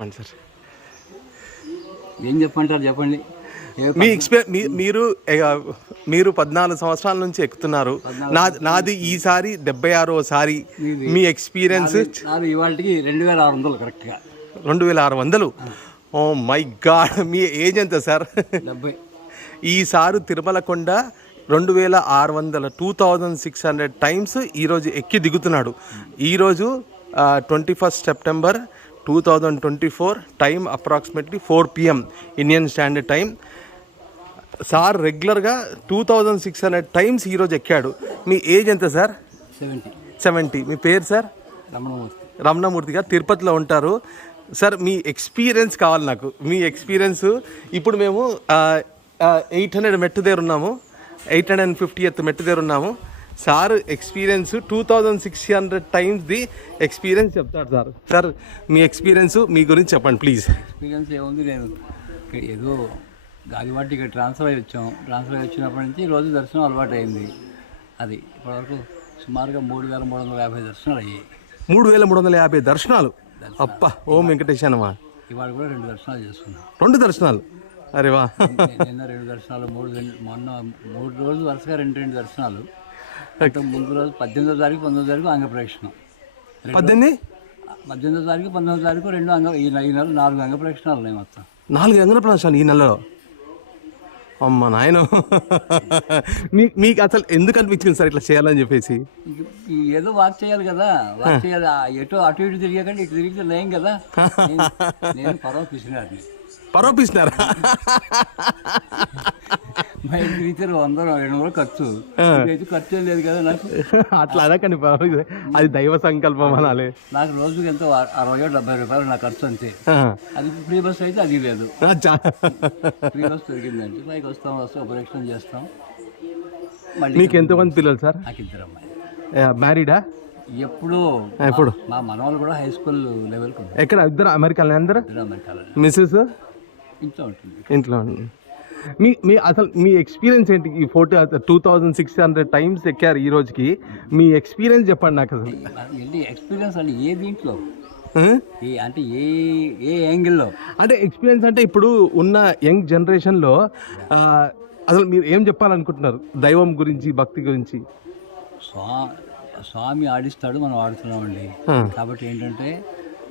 అవును సార్. ఏం చెప్పంటారు చెప్పండి. మీరు 14 సంవత్సరాల నుంచి ఎక్కుతున్నారు. నాది ఈసారి 76 మీ ఎక్స్పీరియన్స్ నాది ఇవాళకి 2600 కరెక్ట్గా. 2600. ఓ మై గాడ్, మీ ఏజ్ ఎంత సార్? 70. ఈసారి తిరుమల కొండ 2600 2600 టైమ్స్ ఈరోజు ఎక్కి దిగుతున్నాడు. ఈరోజు 21 September 2024, time approximately 4 PM Indian standard time. Sir రెగ్యులర్గా 2600 టైమ్స్ ఈరోజు ఎక్కాడు. మీ ఏజ్ ఎంత సార్? 70. మీ పేరు సార్? రమణమూర్తి గారు, తిరుపతిలో ఉంటారు. సార్ మీ ఎక్స్పీరియన్స్ కావాలి నాకు. మీ ఎక్స్పీరియన్స్ ఇప్పుడు మేము 800 మెట్టు దగ్గర ఉన్నాము, 850th మెట్టు దగ్గర ఉన్నాము. సార్ ఎక్స్పీరియన్స్ 2600 టైమ్స్ది ఎక్స్పీరియన్స్ చెప్తాడు సార్. సార్ మీ ఎక్స్పీరియన్స్ మీ గురించి చెప్పండి ప్లీజ్. ఎక్స్పీరియన్స్ ఏముంది, నేను ఏదో గాలివాటి ఇక్కడ ట్రాన్స్ఫర్ అయ్యి వచ్చాం. ట్రాన్స్ఫర్ అయ్యి వచ్చినప్పటి నుంచి రోజు దర్శనం అలవాటు అయింది. అది ఇప్పటివరకు సుమారుగా 3350 దర్శనాలు అయ్యాయి. 3350 దర్శనాలు. అప్ప ఓం వెంకటేశానమా. ఇవాళ కూడా 2 దర్శనాలు చేసుకున్నాం. 2 దర్శనాలు? అరే వా. నిన్న 2 దర్శనాలు, మొన్న 3 రోజులు వరుసగా 2 దర్శనాలు. ముందు రోజు 18వ తారీఖు 19వ తారీఖు అంగప్రదక్షిణం. 18వ తారీఖు 19వ తారీఖు 2 ఈ నెల 4 అంగప్రదక్షిణాలు ఉన్నాయి మొత్తం. 4 అంగప్రదక్షిణాలు ఈ నెలలో? అమ్మ నాయన. మీకు అసలు ఎందుకు అనిపించింది సార్ ఇట్లా చేయాలని చెప్పేసి? ఏదో వాక్ చేయాలి కదా, వాక్ చేయాలి. ఎటు అటు ఇటు తిరిగాకండి, ఇటు తిరిగితే లేం కదా. నేను పరోపిస్తున్నారా? బయట తిరిగితే 100-200 ఖర్చు. ఖర్చు లేదు కదా నాకు. అట్లా అనకండి, అది దైవ సంకల్పం అనాలి. నాకు రోజుకి ఎంతో 60-70 రూపాయలు నా ఖర్చు అంతే. అది ఫ్రీ బస్ అయితే అది లేదు. ఫ్రీ బస్ దొరికిందంటే పైకి వస్తాం ఉపరక్షణ చేస్తాం. మీకు ఎంతమంది పిల్లలు సార్? నాకు 2 అమ్మాయి. మ్యారీడా? ఎప్పుడు మా మనవాళ్ళు కూడా హై స్కూల్ లెవెల్కి. ఎక్కడ? ఇద్దరు అమెరికాలో? అందరూ అమెరికాలో. మిస్సెస్ ఇంట్లో ఉంటుంది. ఇంట్లో. మీ అసలు మీ ఎక్స్పీరియన్స్ ఏంటి? ఈ 2600 టైమ్స్ ఎక్కారు ఈ రోజుకి. మీ ఎక్స్పీరియన్స్ చెప్పండి నాకు. అసలు ఎక్స్పీరియన్స్ అంటే ఏ దీంట్లో అంటే ఏ యాంగిల్లో అంటే ఎక్స్పీరియన్స్ అంటే ఇప్పుడు ఉన్న యంగ్ జనరేషన్లో అసలు మీరు ఏం చెప్పాలనుకుంటున్నారు దైవం గురించి, భక్తి గురించి? స్వామి ఆడిస్తాడు, మనం ఆడుతున్నామండి. కాబట్టి ఏంటంటే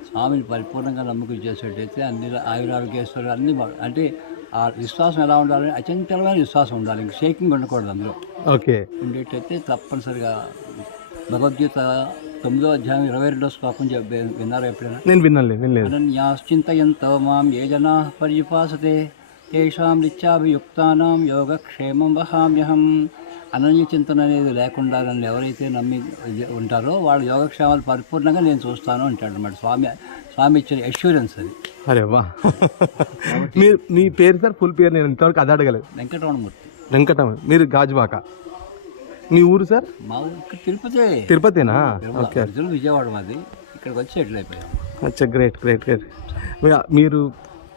స్వామిని పరిపూర్ణంగా నమ్మకం చేసేటైతే అన్ని ఆయురారోగ్యేశ్వరు అన్ని అంటే ఆ విశ్వాసం ఎలా ఉండాలి? అచంచలమైన విశ్వాసం ఉండాలి. ఇంక షేకింగ్ ఉండకూడదు అందులో. ఓకే. ఉండేటైతే తప్పనిసరిగా భగవద్గీత 9వ అధ్యాయం 22వ శ్లోకం విన్నారా ఎప్పుడైనా? నేను వినలేదు. అనన్యాశ్చింతయంతో మాం ఏ జనా పర్యుపాసతే తేషాం నిత్యాభియుక్తానాం యోగక్షేమం వహామ్యహం. అనన్య చింతన అనేది లేకుండా నన్ను ఎవరైతే నమ్మి ఉంటారో వాళ్ళ యోగక్షేమాలు పరిపూర్ణంగా నేను చూస్తాను అంటాడు అన్నమాట. స్వామి ఇచ్చిన అష్యూరెన్స్ అది. అరే వా. మీ పేరు సార్? ఫుల్ పేరు నేను ఇంతవరకు అది అడగలేదు. వెంకటరమణ. మీరు గాజువాక. మీ ఊరు సార్? మా ఊరు తిరుపతినా? ఓకే. విజయవాడ మాది. ఇక్కడికి వచ్చి సెటిల్ అయిపోయాం. అచ్చా, గ్రేట్. మీరు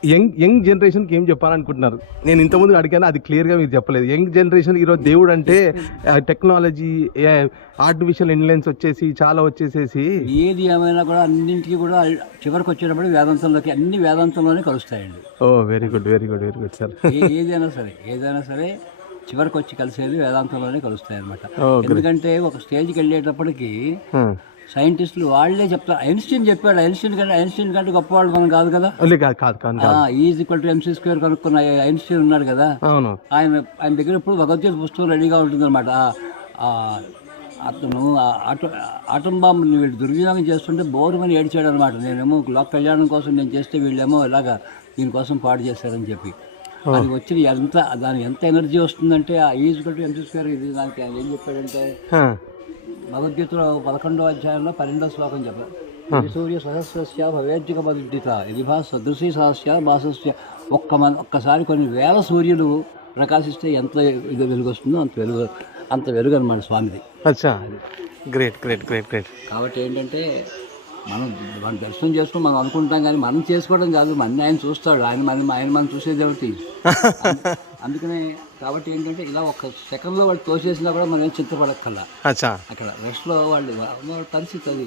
యంగ్ జనరేషన్కి ఏం చెప్పాలనుకుంటున్నారు? నేను ఇంతకుముందు అడిగాను, అది క్లియర్గా మీరు చెప్పలేదు. యంగ్ జనరేషన్ ఈరోజు దేవుడు అంటే టెక్నాలజీ, ఆర్టిఫిషియల్ ఇంటెలిజెన్స్ చాలా వచ్చేసేసి ఏది ఏమైనా కూడా అన్నింటికి కూడా చివరికి వచ్చేటప్పుడు వేదాంతంలోకి, అన్ని వేదాంతంలోనే కలుస్తాయండి. ఓ వెరీ గుడ్ సార్. ఏదైనా సరే చివరికి వచ్చి కలిసేది వేదాంతంలోనే కలుస్తాయి అనమాట. ఎందుకంటే ఒక స్టేజ్కి వెళ్ళేటప్పటికి సైంటిస్టులు వాళ్ళే చెప్తారు. ఐన్స్టీన్ చెప్పాడు. ఐన్స్టీన్ కంటే గొప్పవాళ్ళు మనం కాదు కదా. E=mc² కనుక్కున్న ఐన్స్టీన్ ఉన్నాడు కదా. ఆయన దగ్గర ఇప్పుడు భగవద్గీత పుస్తకం రెడీగా ఉంటుంది అనమాట. అతను ఆటం బాంబుని వీళ్ళు దుర్వినియోగం చేస్తుంటే బోరుమని ఏడ్చాడు అనమాట. నేనేమో లోక కళ్యాణం కోసం నేను చేస్తే వీళ్ళేమో ఇలాగా దీనికోసం పాడు చేశారని చెప్పి. అది వచ్చిన దానికి ఎంత ఎనర్జీ వస్తుందంటే E=mc². ఇది దానికి ఆయన ఏం చెప్పాడంటే భగవద్గీతలో 11వ అధ్యాయంలో 12వ శ్లోకం చెప్పారు. సూర్య సహస్రస్య భవేద్యుగ మదుడ్డిత యదిభా సదృశీ సహస్య భాసస్య. ఒక్కసారి కొన్ని వేల సూర్యులు ప్రకాశిస్తే ఎంత వెలుగు వస్తుందో అంత వెలుగు అనమాట స్వామిది. గ్రేట్. కాబట్టి ఏంటంటే మనం దర్శనం చేసుకుని మనం అనుకుంటాం, కానీ మనం చేసుకోవడం కాదు, మన ఆయన చూస్తాడు. ఆయన మనం చూసేది ఒకటి. అందుకనే కాబట్టి ఏంటంటే ఇలా ఒక సెకండ్లో వాళ్ళు తోసేసినా కూడా మనం చింతపడక్కల్లా. అక్కడ రెస్ట్లో వాళ్ళ పరిస్థితి అది.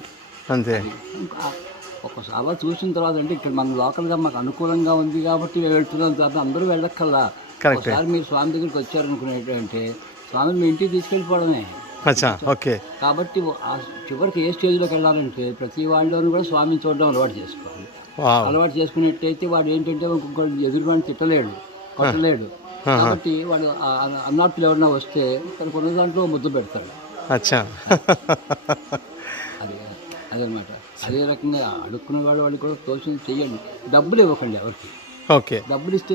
ఒకసారి అలా చూసిన తర్వాత అంటే ఇక్కడ మన లోకల్గా మాకు అనుకూలంగా ఉంది కాబట్టి మేము వెళ్తున్నాం తర్వాత అందరూ వెళ్ళక్కల్లా. ఒకసారి మీరు స్వామి దగ్గరికి వచ్చారనుకునేటంటే స్వామిని మీ ఇంటికి తీసుకెళ్ళిపోవడమే. అచ్చా, ఓకే. కాబట్టి ఆ చివరికి ఏ స్టేజ్లోకి వెళ్ళాలంటే ప్రతి వాళ్ళలోనూ కూడా స్వామిని చూడడం అలవాటు చేసుకోవాలి. అలవాటు చేసుకున్నట్టయితే వాడు ఏంటంటే ఇంకొకటి ఎదురువాడిని తిట్టలేడు, కొట్టలేడు. కాబట్టి వాడు అన్నాట్లు ఎవరన్నా వస్తే తనకు ఉన్న దాంట్లో ముద్దు పెడతాడు. అచ్చా, అదనమాట. అదే రకంగా అడుక్కున్న వాళ్ళకి కూడా తోచింది చెయ్యండి. డబ్బులు ఇవ్వకండి ఎవరికి. ఓకే. డబ్బులు ఇస్తే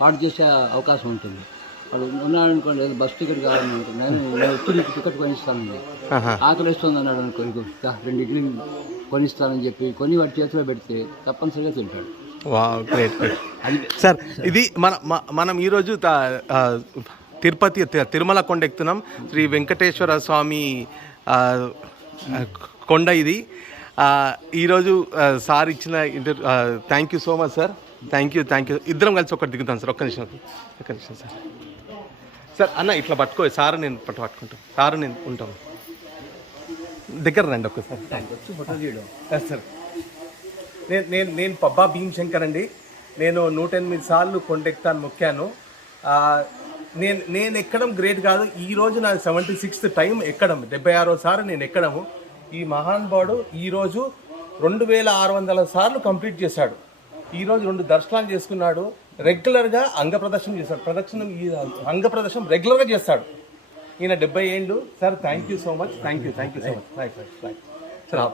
పాటు చేసే అవకాశం ఉంటుంది. వాడు ఉన్నాడనుకోండి, బస్ టికెట్ కావాలని ఉంటుంది, నేను వచ్చి నీకు టికెట్ కొనిస్తానండి, ఆకలిస్తుంది అన్నాడు అనుకో, 2 ఇడ్లీ కొనిస్తానని చెప్పి కొని వాడి చేతిలో పెడితే తప్పనిసరిగా తింటాడు. గ్రేట్. సార్, ఇది మనం ఈరోజు తిరుపతి తిరుమల కొండ ఎక్కుతున్నాం. శ్రీ వెంకటేశ్వర స్వామి కొండ ఇది. ఈరోజు సార్ ఇచ్చిన thank you so much sir. Thank you. ఇద్దరం కలిసి ఒకటి దిగుతాం సార్. ఒక్క నిమిషం సార్. సార్ అన్న ఇట్లా పట్టుకో, సార్ నేను పట్టుకుంటాను, సార్ నేను ఉంటాను. దగ్గర రండి ఒక్కసారి. ఫోటో తీయడం సార్, నేను పబ్బా భీమశంకర్ అండి. నేను 108 సార్లు కొండెక్తాను, మొక్కాను. నేను ఎక్కడం గ్రేట్ కాదు. ఈరోజు నా 76th టైం ఎక్కడం, 76వ నేను ఎక్కడము. ఈ మహానుభావుడు ఈరోజు 2600 సార్లు కంప్లీట్ చేశాడు. ఈరోజు 2 దర్శనాలు చేసుకున్నాడు. రెగ్యులర్గా అంగ ప్రదర్శన చేస్తాడు. అంగ ప్రదర్శన రెగ్యులర్గా చేస్తాడు. ఈయన 70 ఏళ్ళు. Sir thank you so much. Thank you so much. Right sir.